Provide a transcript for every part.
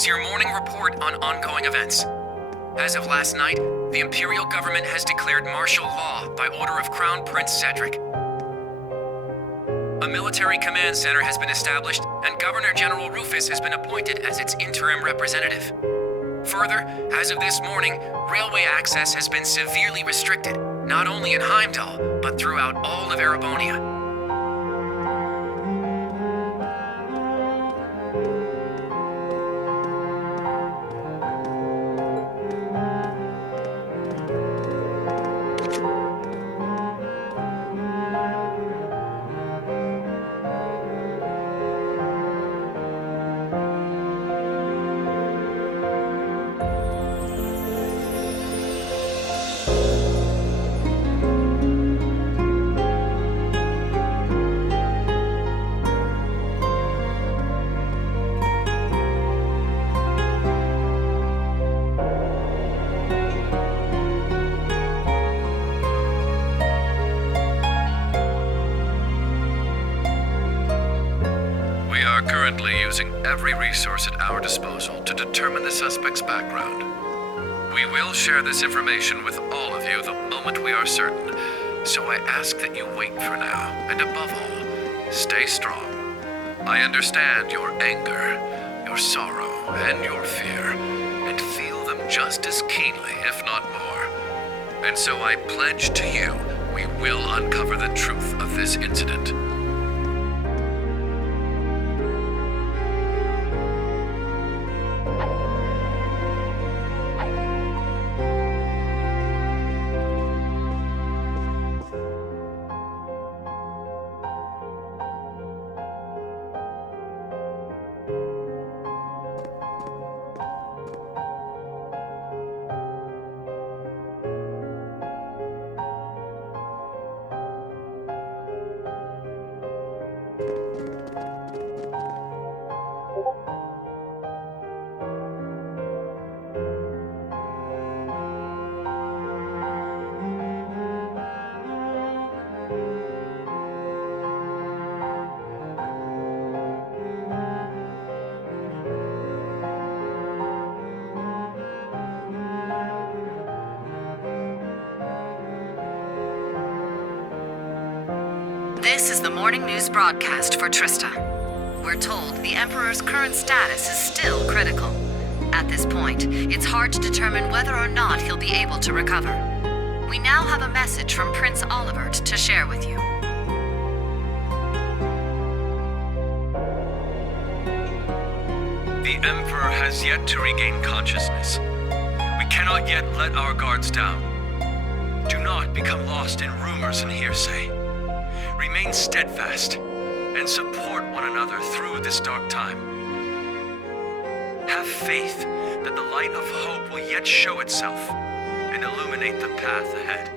is your morning report on ongoing events. As of last night, the Imperial government has declared martial law by order of Crown Prince Cedric. A military command center has been established, and Governor General Rufus has been appointed as its interim representative. Further, as of this morning, railway access has been severely restricted, not only in Heimdall, but throughout all of Erebonia. We are currently using every resource at our disposal to determine the suspect's background. We will share this information with all of you the moment we are certain, so I ask that you wait for now, and above all, stay strong. I understand your anger, your sorrow, and your fear, and feel them just as keenly, if not more. And so I pledge to you, we will uncover the truth of this incident. This is the morning news broadcast for Trista. We're told the Emperor's current status is still critical. At this point, it's hard to determine whether or not he'll be able to recover. We now have a message from Prince Olivert to share with you. The Emperor has yet to regain consciousness. We cannot yet let our guards down. Do not become lost in rumors and hearsay. Remain steadfast and support one another through this dark time. Have faith that the light of hope will yet show itself and illuminate the path ahead.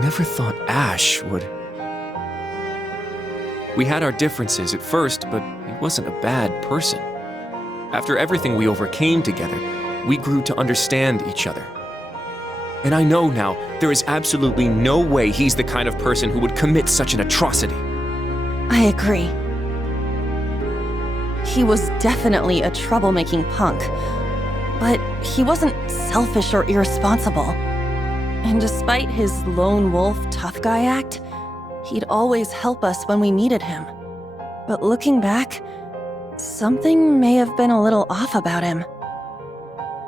never thought Ash would... We had our differences at first, but he wasn't a bad person. After everything we overcame together, we grew to understand each other. And I know now there is absolutely no way he's the kind of person who would commit such an atrocity. I agree. He was definitely a troublemaking punk, but he wasn't selfish or irresponsible. And despite his lone wolf tough guy act, he'd always help us when we needed him. But looking back, something may have been a little off about him.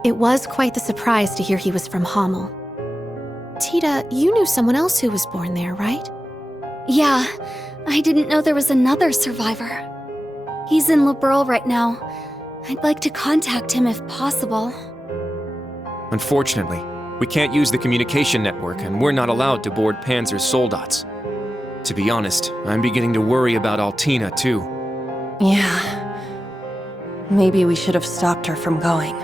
It was quite the surprise to hear he was from Hamel. Tita, you knew someone else who was born there, right? Yeah, I didn't know there was another survivor. He's in Liberl right now. I'd like to contact him if possible. Unfortunately, we can't use the communication network, and we're not allowed to board Panzer's soldats. To be honest, I'm beginning to worry about Altina, too. Yeah. Maybe we should have stopped her from going.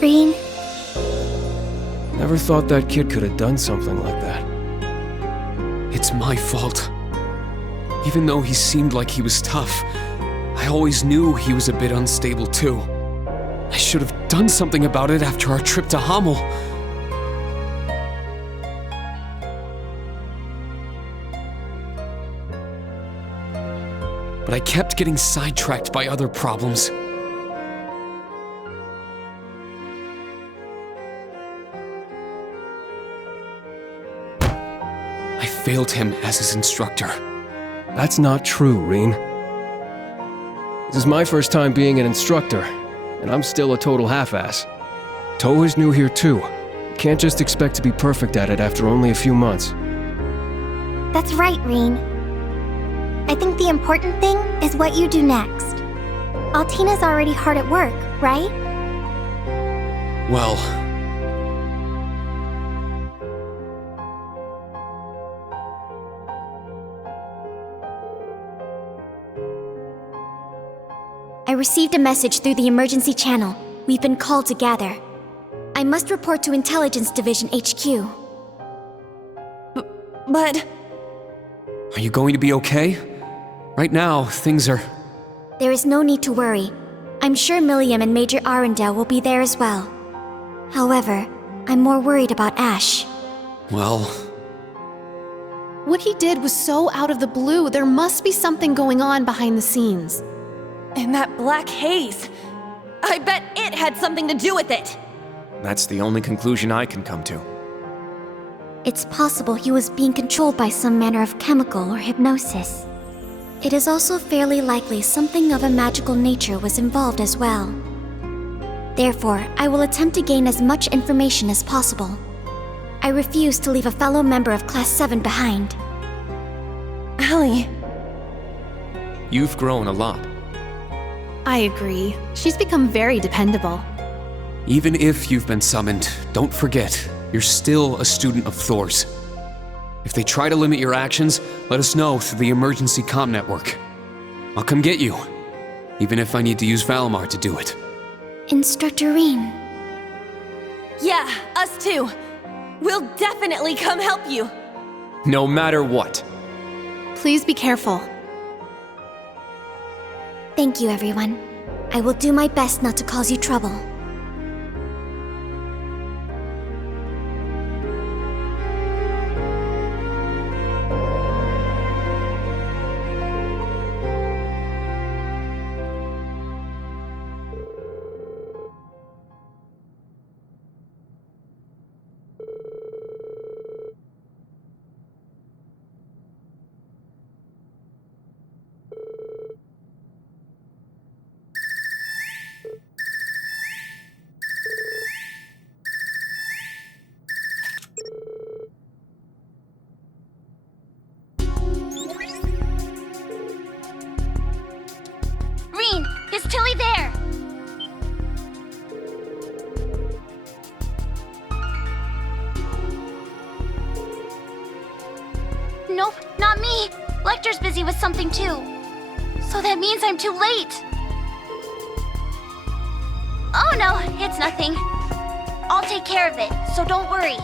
Rean? Never thought that kid could have done something like that. It's my fault. Even though he seemed like he was tough, I always knew he was a bit unstable too. I should have done something about it after our trip to Hamel. But I kept getting sidetracked by other problems. I failed him as his instructor. That's not true, Rean. This is my first time being an instructor, and I'm still a total half-ass. Toh is new here too. You can't just expect to be perfect at it after only a few months. That's right, Rean. I think the important thing is what you do next. Altina's already hard at work, right? Well... I received a message through the emergency channel. We've been called to gather. I must report to Intelligence Division HQ. But... Are you going to be okay? Right now, things are... There is no need to worry. I'm sure Milliam and Major Arundel will be there as well. However, I'm more worried about Ash. Well... What he did was so out of the blue. There must be something going on behind the scenes. And that black haze! I bet it had something to do with it! That's the only conclusion I can come to. It's possible he was being controlled by some manner of chemical or hypnosis. It is also fairly likely something of a magical nature was involved as well. Therefore, I will attempt to gain as much information as possible. I refuse to leave a fellow member of Class 7 behind. Allie... You've grown a lot. I agree. She's become very dependable. Even if you've been summoned, don't forget, you're still a student of Thors. If they try to limit your actions, let us know through the emergency comm network. I'll come get you, even if I need to use Valimar to do it. Instructor Rean. Yeah, us too! We'll definitely come help you! No matter what. Please be careful. Thank you, everyone. I will do my best not to cause you trouble. Is Tilly there? Nope, not me. Lecter's busy with something too. So that means I'm too late. Oh no, it's nothing. I'll take care of it, so don't worry.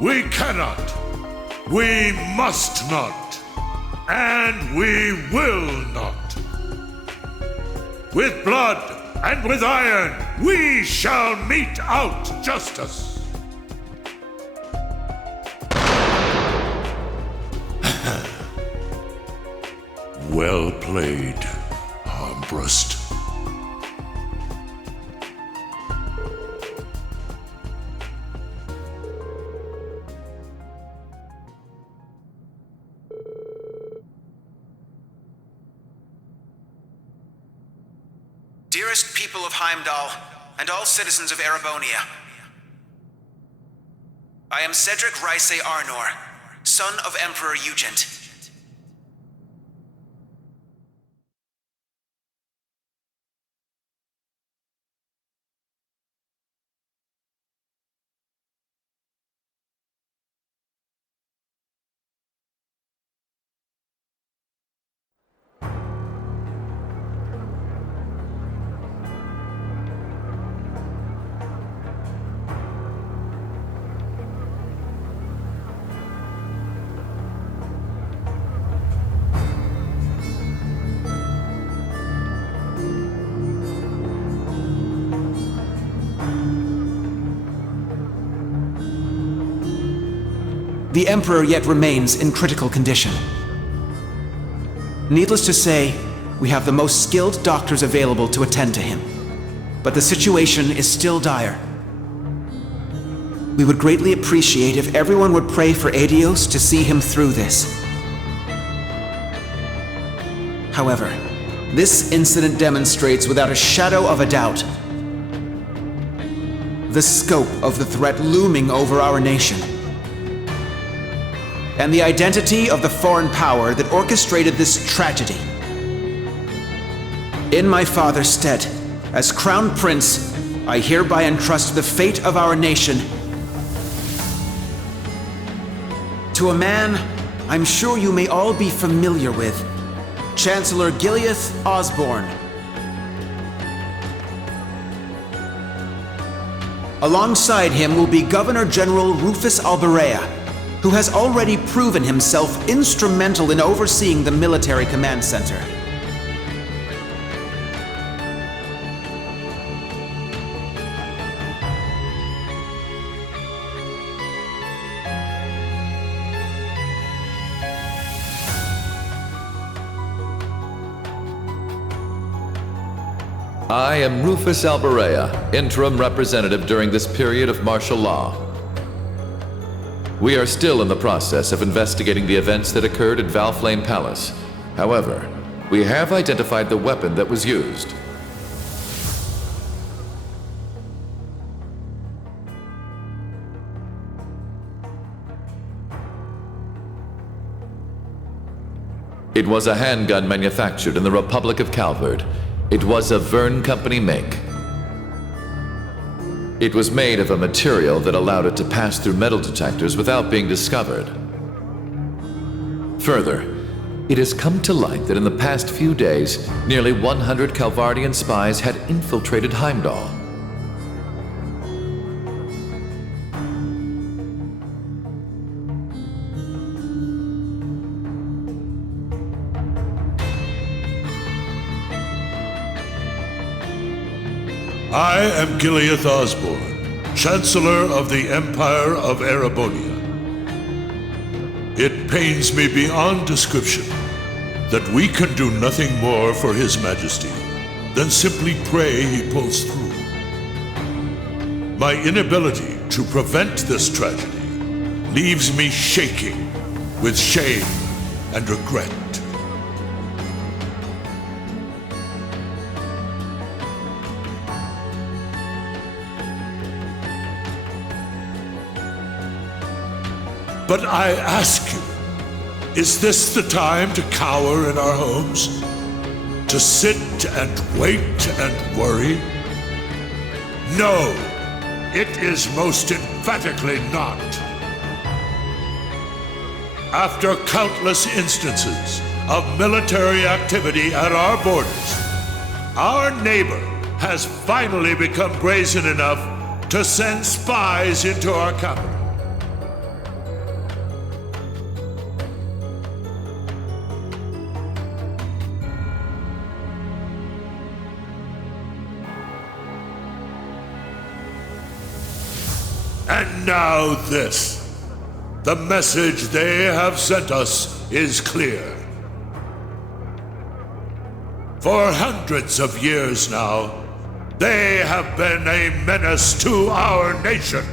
We cannot, we must not, and we will not. With blood and with iron, we shall mete out justice. Well played, Armbrust. Dearest people of Heimdall, and all citizens of Erebonia, I am Cedric Rysay Arnor, son of Emperor Ugent. The Emperor yet remains in critical condition. Needless to say, we have the most skilled doctors available to attend to him. But the situation is still dire. We would greatly appreciate if everyone would pray for Adios to see him through this. However, this incident demonstrates without a shadow of a doubt the scope of the threat looming over our nation, and the identity of the foreign power that orchestrated this tragedy. In my father's stead, as Crown Prince, I hereby entrust the fate of our nation to a man I'm sure you may all be familiar with, Chancellor Gileath Osborne. Alongside him will be Governor General Rufus Alberea, who has already proven himself instrumental in overseeing the military command center. I am Rufus Alberea, interim representative during this period of martial law. We are still in the process of investigating the events that occurred at Valflame Palace. However, we have identified the weapon that was used. It was a handgun manufactured in the Republic of Calvard. It was a Verne Company make. It was made of a material that allowed it to pass through metal detectors without being discovered. Further, it has come to light that in the past few days, nearly 100 Calvardian spies had infiltrated Heimdall. I am Gileath Osborne, Chancellor of the Empire of Erebonia. It pains me beyond description that we can do nothing more for His Majesty than simply pray he pulls through. My inability to prevent this tragedy leaves me shaking with shame and regret. But I ask you, is this the time to cower in our homes? To sit and wait and worry? No, it is most emphatically not. After countless instances of military activity at our borders, our neighbor has finally become brazen enough to send spies into our capital. And now this. The message they have sent us is clear. For hundreds of years now, they have been a menace to our nation.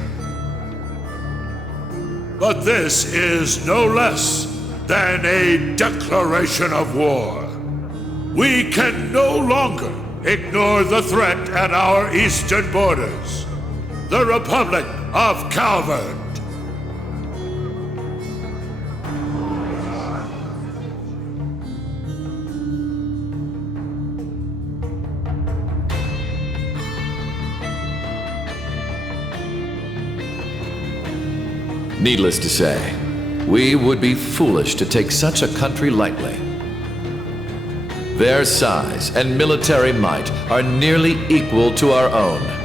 But this is no less than a declaration of war. We can no longer ignore the threat at our eastern borders. The Republic of Calvard. Needless to say, we would be foolish to take such a country lightly. Their size and military might are nearly equal to our own.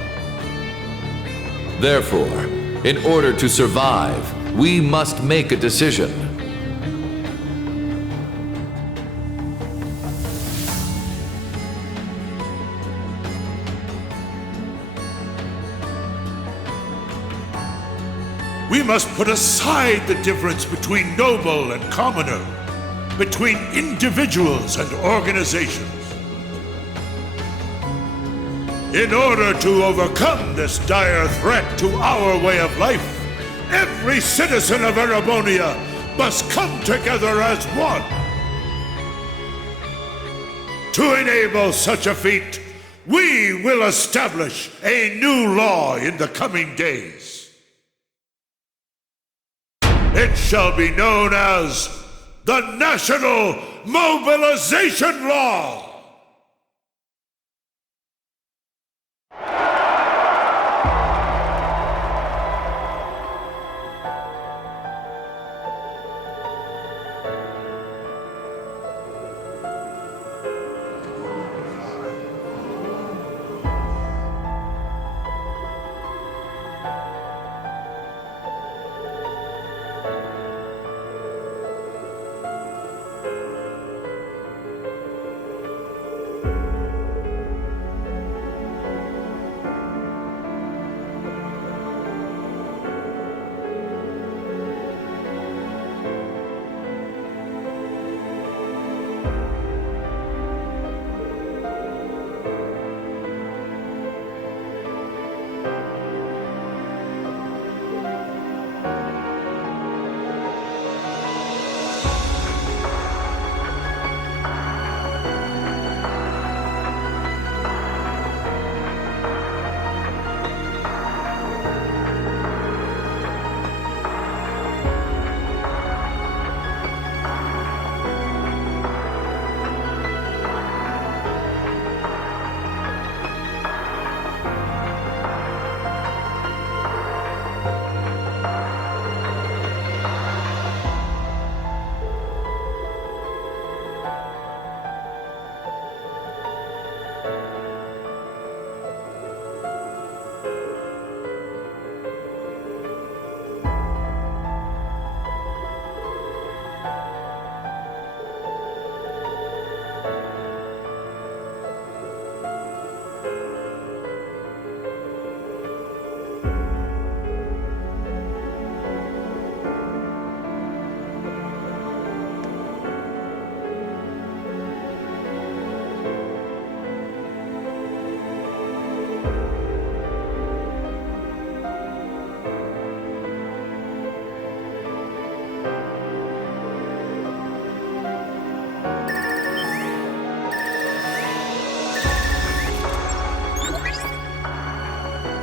Therefore, in order to survive, we must make a decision. We must put aside the difference between noble and commoner, between individuals and organizations. In order to overcome this dire threat to our way of life, every citizen of Erebonia must come together as one. To enable such a feat, we will establish a new law in the coming days. It shall be known as the National Mobilization Law.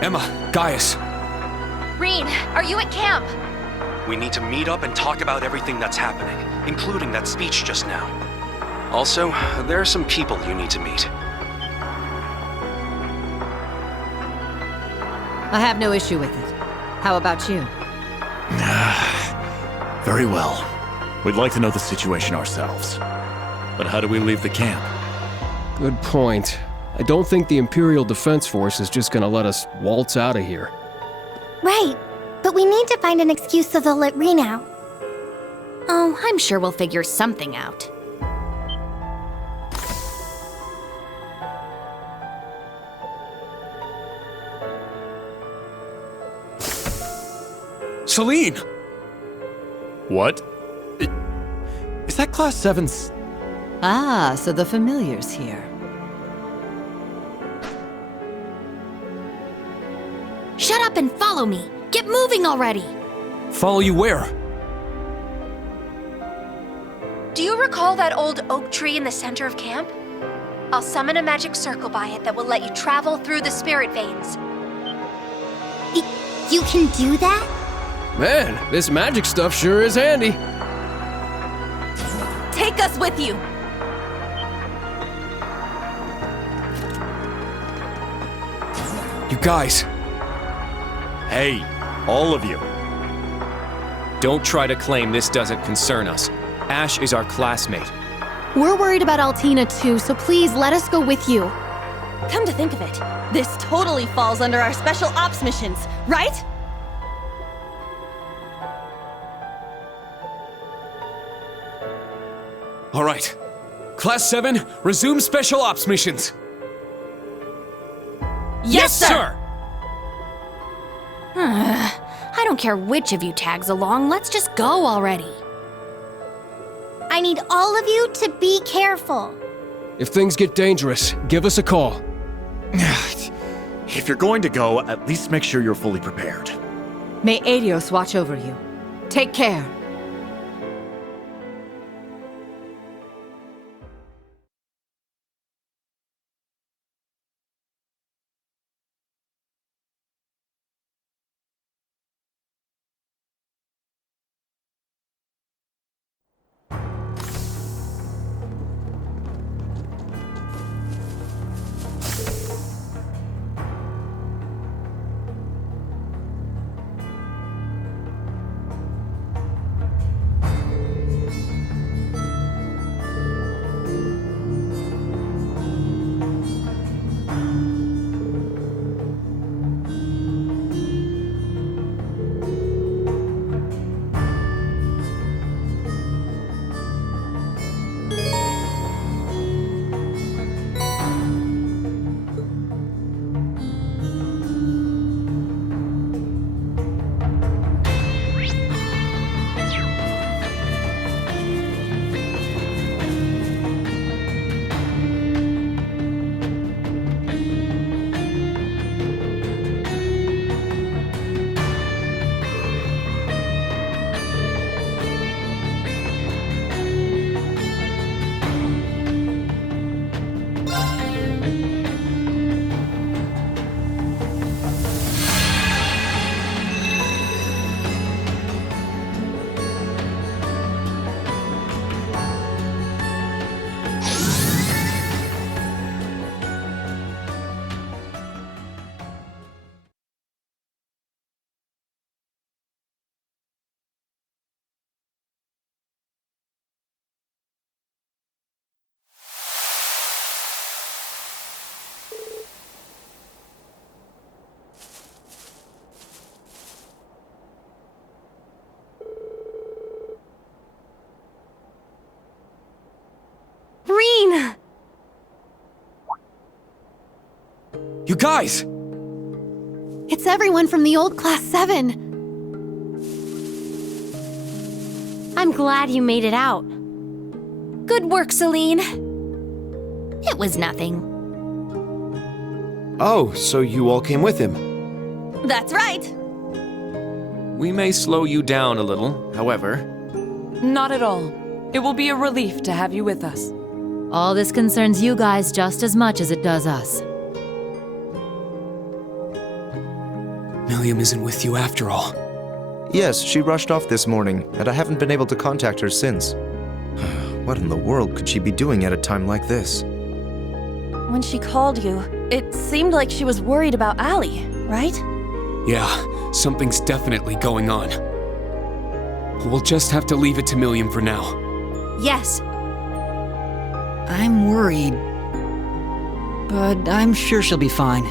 Emma, Gaius. Rean, are you at camp? We need to meet up and talk about everything that's happening, including that speech just now. Also, there are some people you need to meet. I have no issue with it. How about you? Very well. We'd like to know the situation ourselves. But how do we leave the camp? Good point. I don't think the Imperial Defense Force is just gonna let us waltz out of here. Right, but we need to find an excuse so they'll let Rean out. Oh, I'm sure we'll figure something out. Celine! What? Is that Class 7's... Ah, so the familiar's here. Shut up and follow me! Get moving already! Follow you where? Do you recall that old oak tree in the center of camp? I'll summon a magic circle by it that will let you travel through the spirit veins. You can do that? Man, this magic stuff sure is handy. Take us with you! You guys. Hey, all of you. Don't try to claim this doesn't concern us. Ash is our classmate. We're worried about Altina too, so please let us go with you. Come to think of it, this totally falls under our special ops missions, right? All right. Class 7, resume special ops missions. Yes, sir! I don't care which of you tags along, let's just go already. I need all of you to be careful. If things get dangerous, give us a call. If you're going to go, at least make sure you're fully prepared. May Adios watch over you. Take care. Rean! You guys! It's everyone from the old Class 7. I'm glad you made it out. Good work, Celine. It was nothing. Oh, so you all came with him? That's right! We may slow you down a little, however. Not at all. It will be a relief to have you with us. All this concerns you guys just as much as it does us. Milliam isn't with you after all. Yes, she rushed off this morning, and I haven't been able to contact her since. What in the world could she be doing at a time like this? When she called you, it seemed like she was worried about Allie, right? Yeah, something's definitely going on. We'll just have to leave it to Milliam for now. Yes. I'm worried. But I'm sure she'll be fine.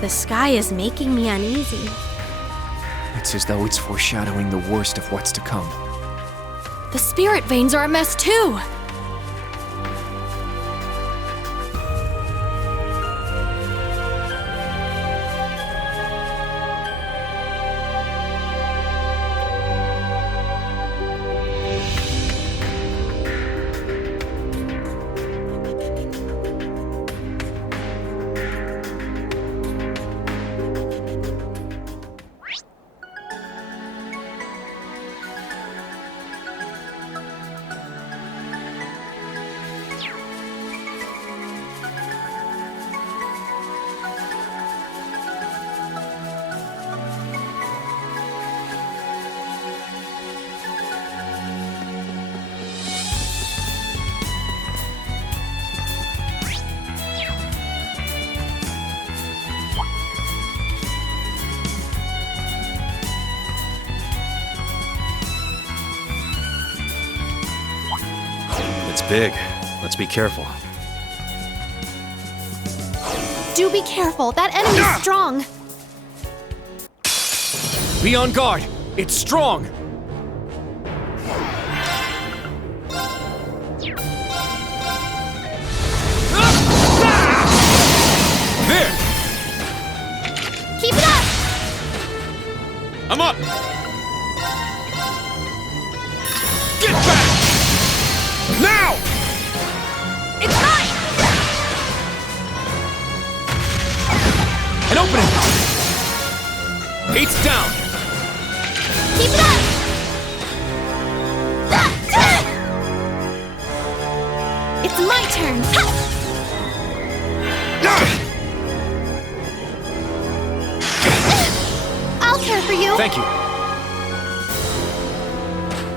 the sky is making me uneasy. It's as though it's foreshadowing the worst of what's to come. The spirit veins are a mess too! Big. Let's be careful. Do be careful. That enemy's strong. Be on guard. It's strong. There. Keep it up. I'm up. Get back. Now! It's mine! An opening! 8's down! Keep it up! It's my turn! I'll care for you! Thank you.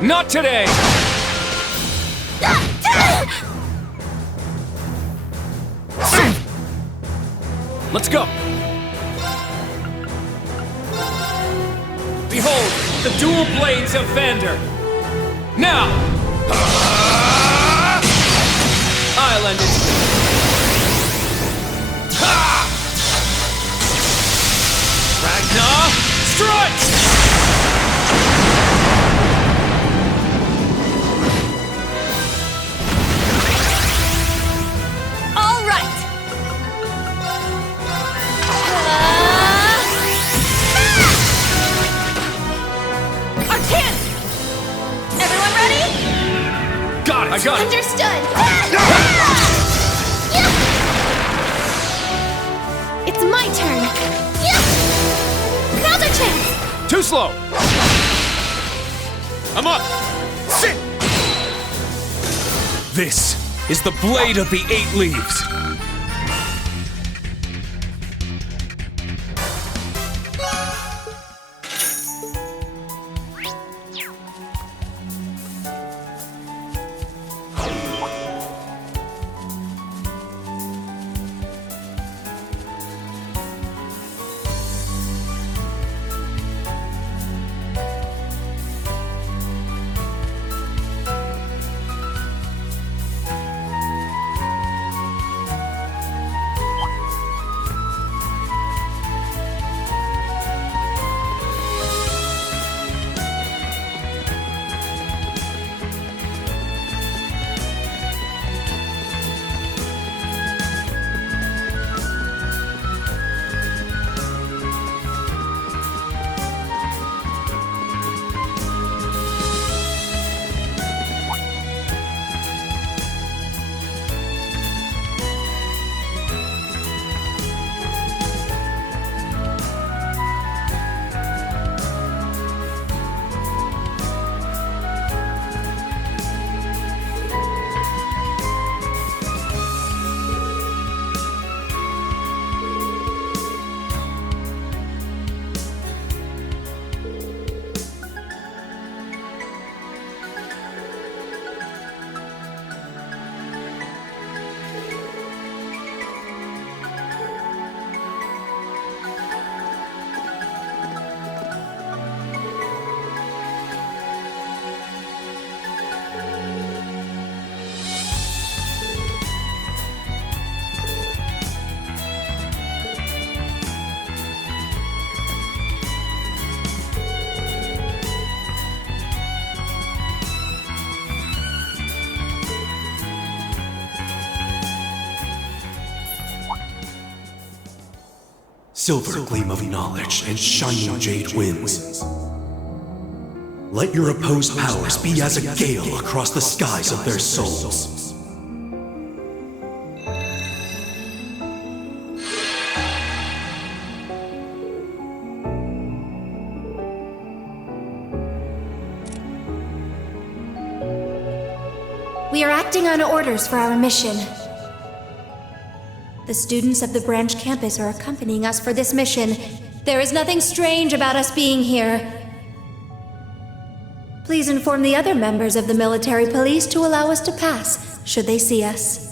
Not today! Let's go! Behold, the dual blades of Vander! Now! I'll end it! Ragnar, strike! I got it! Understood! It's my turn! Another chance! Too slow! I'm up! Sit! This is the blade of the 8 leaves! silver gleam of knowledge and shining jade winds. Let your opposed powers be as a gale across the skies of their souls. We are acting on orders for our mission. The students of the branch campus are accompanying us for this mission. There is nothing strange about us being here. Please inform the other members of the military police to allow us to pass, should they see us.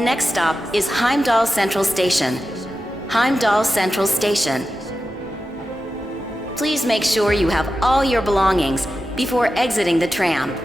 The next stop is Heimdall Central Station. Heimdall Central Station. Please make sure you have all your belongings before exiting the tram.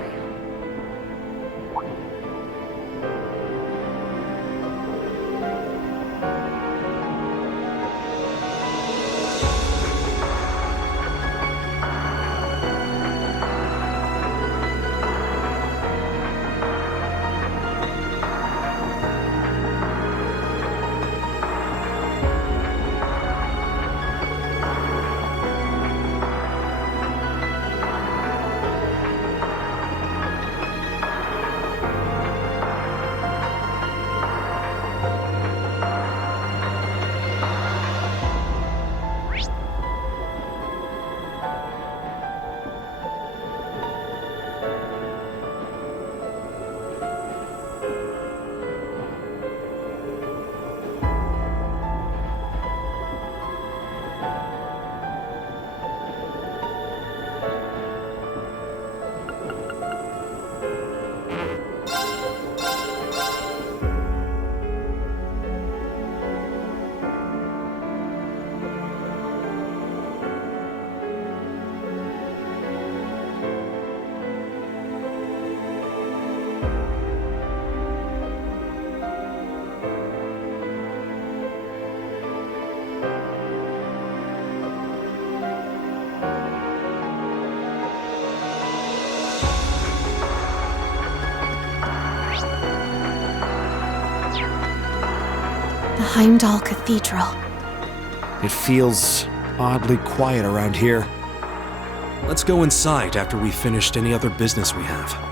Heimdall Cathedral. It feels oddly quiet around here. Let's go inside after we've finished any other business we have.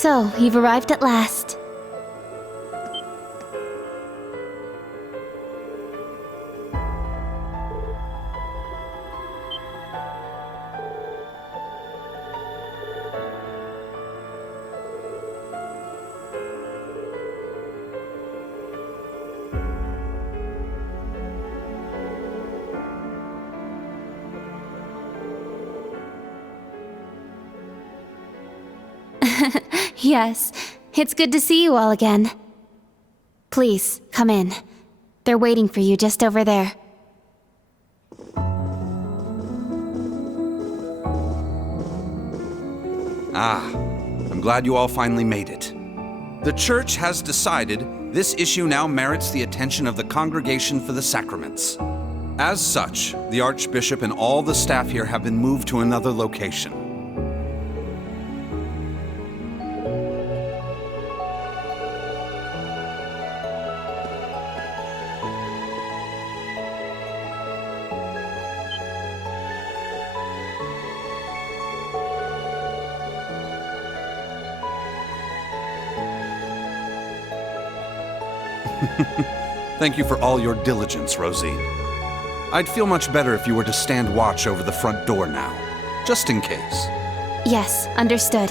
So, you've arrived at last. Yes, it's good to see you all again. Please, come in. They're waiting for you just over there. I'm glad you all finally made it. The Church has decided this issue now merits the attention of the Congregation for the Sacraments. As such, the Archbishop and all the staff here have been moved to another location. Thank you for all your diligence, Rosine. I'd feel much better if you were to stand watch over the front door now, just in case. Yes, understood.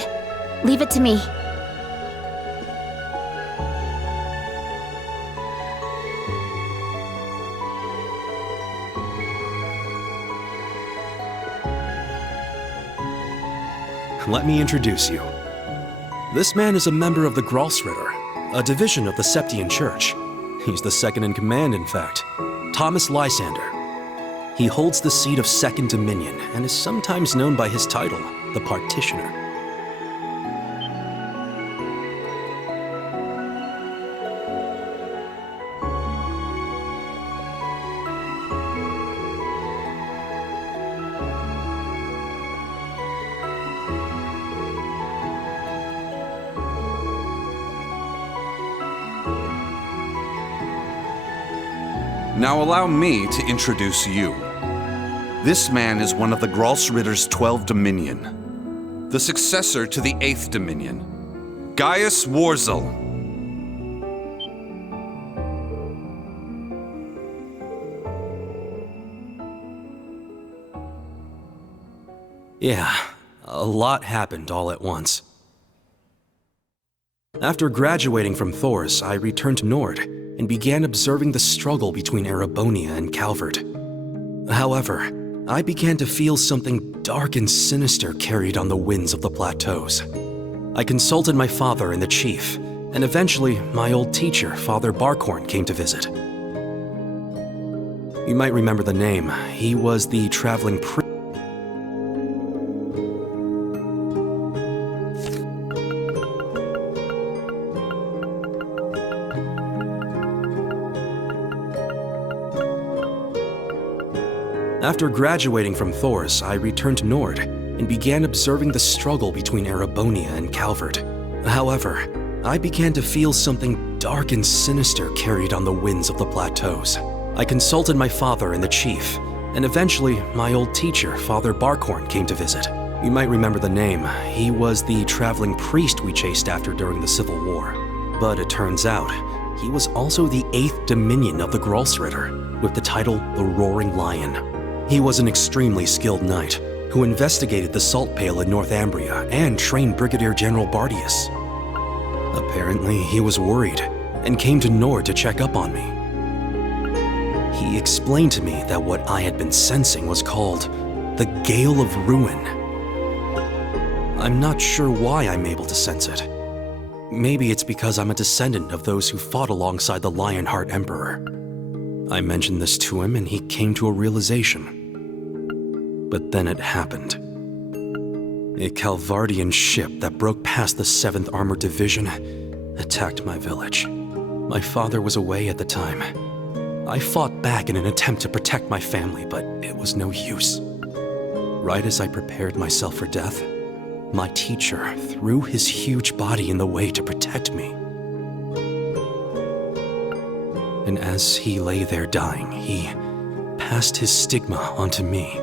Leave it to me. Let me introduce you. This man is a member of the Gralsritter, a division of the Septian Church. He's the second in command, in fact. Thomas Lysander. He holds the seat of Second Dominion and is sometimes known by his title, the Partitioner. Now allow me to introduce you. This man is one of the Gralsritter's 12 Dominion, the successor to the 8th Dominion, Gaius Warzel. Yeah, a lot happened all at once. After graduating from Thors, I returned to Nord and began observing the struggle between Erebonia and Calvert. However, I began to feel something dark and sinister carried on the winds of the plateaus. I consulted my father and the chief, and eventually my old teacher, Father Barkhorn, came to visit. You might remember the name. He was the traveling priest. After graduating from Thors, I returned to Nord and began observing the struggle between Erebonia and Calvert. However, I began to feel something dark and sinister carried on the winds of the plateaus. I consulted my father and the chief, and eventually my old teacher, Father Barkhorn, came to visit. You might remember the name. He was the traveling priest we chased after during the Civil War. But it turns out, he was also the 8th Dominion of the Gralsritter, with the title the Roaring Lion. He was an extremely skilled knight who investigated the salt pail in Northumbria and trained Brigadier General Bardius. Apparently, he was worried and came to Nord to check up on me. He explained to me that what I had been sensing was called the Gale of Ruin. I'm not sure why I'm able to sense it. Maybe it's because I'm a descendant of those who fought alongside the Lionheart Emperor. I mentioned this to him and he came to a realization. But then it happened. A Calvardian ship that broke past the 7th Armored Division attacked my village. My father was away at the time. I fought back in an attempt to protect my family, but it was no use. Right as I prepared myself for death, my teacher threw his huge body in the way to protect me. And as he lay there dying, he passed his stigma onto me.